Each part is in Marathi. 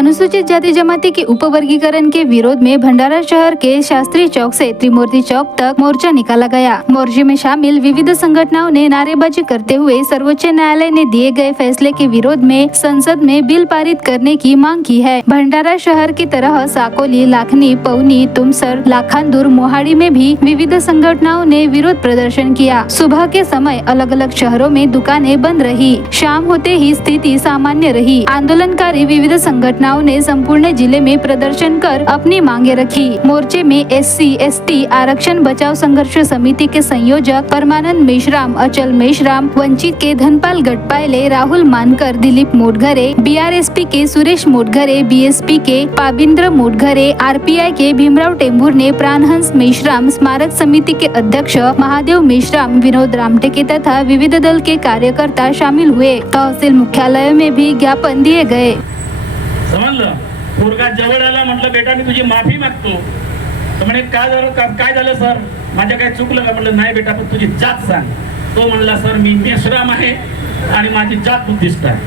अनुसूचित जाति जमाती के उपवर्गीकरण के विरोध में भंडारा शहर के शास्त्री चौक से त्रिमूर्ति चौक तक मोर्चा निकाला गया। मोर्चे में शामिल विविध संगठनों ने नारेबाजी करते हुए सर्वोच्च न्यायालय ने दिए गए फैसले के विरोध में संसद में बिल पारित करने की मांग की है। भंडारा शहर की तरह साकोली, लाखनी, पवनी, तुमसर, लाखांदूर, मोहाड़ी में भी विविध संगठनों ने विरोध प्रदर्शन किया। सुबह के समय अलग अलग शहरों में दुकानें बंद रही। शाम होते ही स्थिति सामान्य रही। आंदोलनकारी विविध संगठनों ने संपूर्ण जिले में प्रदर्शन कर अपनी मांगे रखी। मोर्चे में SC/ST आरक्षण बचाव संघर्ष समिति के संयोजक परमानंद मेश्राम, अचल मेश्राम, वंचित के धनपाल गटपायले, राहुल मानकर, दिलीप मोटघरे, BRSP के सुरेश मोटघरे, BSP के पाबिंद्र मोटघरे, RPI के भीमराव टेंभूर ने प्राणहंस मेश्राम, स्मारक समिति के अध्यक्ष महादेव मेश्राम, विनोद रामटेके तथा विविध दल के कार्यकर्ता शामिल हुए। तहसील मुख्यालय में भी ज्ञापन दिए गए। समजलं, पोरगा जवळ आला, म्हटलं बेटा मी तुझी माफी मागतो। तर म्हणे काय झालं सर, माझ्या काय चुकलं का? म्हटलं नाही बेटा, पण तुझी जात सांग। तो म्हणला सर मी मेश्राम आहे आणि माझी जात बुद्धिस्ट आहे।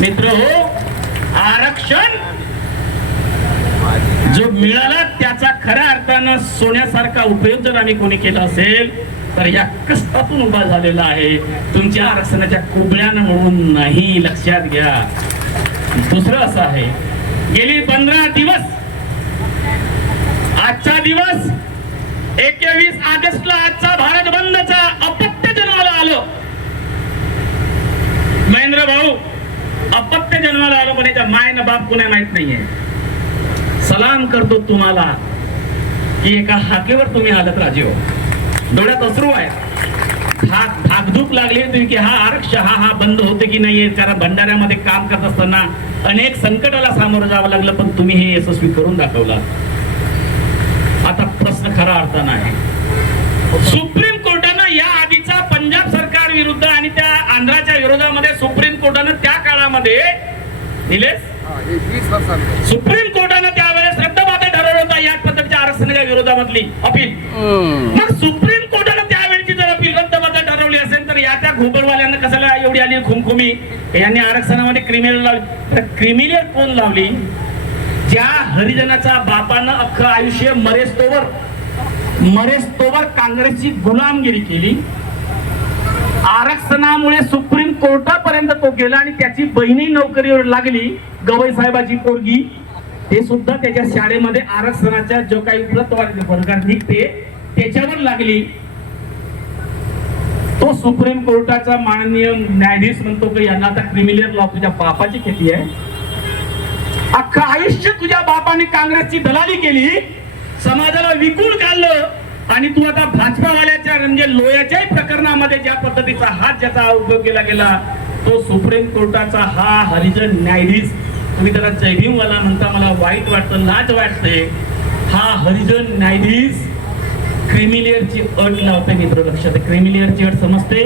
मित्र हो, आरक्षण जो मिळाला त्याचा खऱ्या अर्थानं सोन्यासारखा उपयोग जर आम्ही कोणी केला असेल तर या कष्टातून उभा झालेला आहे, तुमच्या आरक्षणाच्या कुबळ्यानं म्हणून नाही, लक्षात घ्या। दुसरं असं आहे, गेली 15 दिवस, आजचा दिवस 21 ऑगस्टला आजचा भारत बंदचा अपत्य जन्माला आलं। महेंद्र भाऊ, अपत्य जन्माला आलं, पण याच्या मायनं बाप कोणा माहित नाहीये। सलाम करतो तुम्हाला की एका हाकेवर तुम्ही आलात राजे हो। डोळ्यात अश्रू आहे, धाकधूक लागली तुम्ही की हा आरक्षण हा बंद होते की नाहीये, कारण भंडाऱ्यामध्ये काम करत असताना अनेक संकटाला सामोरं जावं लागलं, पण तुम्ही हे यशस्वी करून दाखवला। आता प्रश्न खरा अर्थानं आहे, सुप्रीम कोर्टानं या आधीचा पंजाब सरकार विरुद्ध आणि त्या आंध्राच्या विरोधामध्ये सुप्रीम कोर्टानं त्या काळामध्ये निलेश सुप्रीम कोर्टानं त्यावेळेस रद्दबातल ठरवलं होतं या पद्धतीच्या आरक्षणाच्या विरोधामधली अपील। मग सुप्रीम कोर्टानं त्यावेळची जर अपील रद्दबातल ठरवली असेल तर या त्या घोबरवाल्यांना कशाला एवढी आली खुमखुमी? यांनी आरक्षणामध्ये क्रिमिनल लावली। तर क्रिमिनल कोण लावली? ज्या हरिजनाचा बापानं अख्खं आयुष्य मरेस्तोवर काँग्रेसची गुलामगिरी केली, आरक्षणामुळे सुप्रीम कोर्टापर्यंत तो गेला आणि त्याची बहिणी नोकरीवर लागली, गवई साहेबाची पोरगी, ते सुद्धा त्याच्या शाळेमध्ये आरक्षणाच्या जो काही प्रकार निघते त्याच्यावर लागली। तो सुप्रीम कोर्टाचा माननीय न्यायाधीश म्हणतो की यांना आता क्रिमिनल लॉ तुझ्या बापाची खेती आहे, अख्खं आयुष्य तुझ्या बापाने काँग्रेसची दलाली केली, समाजाला विकून काढलं आणि तू आता भाजपावाल्याच्या म्हणजे लोयाच्याही प्रकरणामध्ये ज्या पद्धतीचा हात ज्याचा उपयोग केला गेला, तो सुप्रीम कोर्टाचा हा हरिजन न्यायाधीश, तुम्ही त्याला जयभीमवाला म्हणता, मला वाईट वाटतं, लाज वाटते, हा हरिजन न्यायाधीश क्रिमिलियरची अट लावते। मित्र लक्षात, क्रिमिलियरची अट समजते,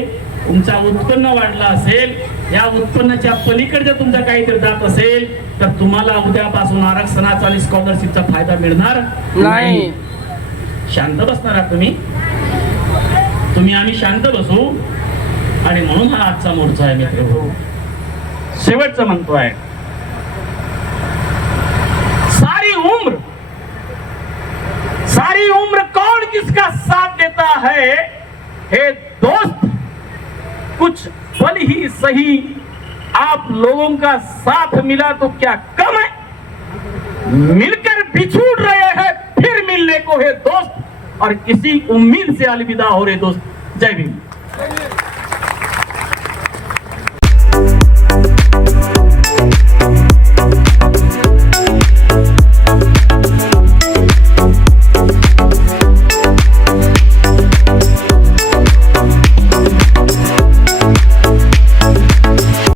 तुमचा उत्पन्न वाढला असेल, या उत्पन्नाच्या पलीकडे जर तुमचा काहीतरी जात असेल तर तुम्हाला उद्यापासून आरक्षणाचा आणि स्कॉलरशिपचा फायदा मिळणार नाही। शांत बसणार आहात तुम्ही आम्ही शांत बसू, आणि म्हणून हा आजचा मोर्चा आहे। मित्र हो, शेवटचं म्हणतोय, सारी उम्र कौन किसका साथ देता है, हे दोस्त कुछ पल ही सही, आप लोगों का साथ मिला तो क्या कम है, मिलकर बिछुड़ रहे हैं फिर मिलने को है दोस्त, और किसी उम्मीद से अलविदा हो रहे दोस्त। जय भीम।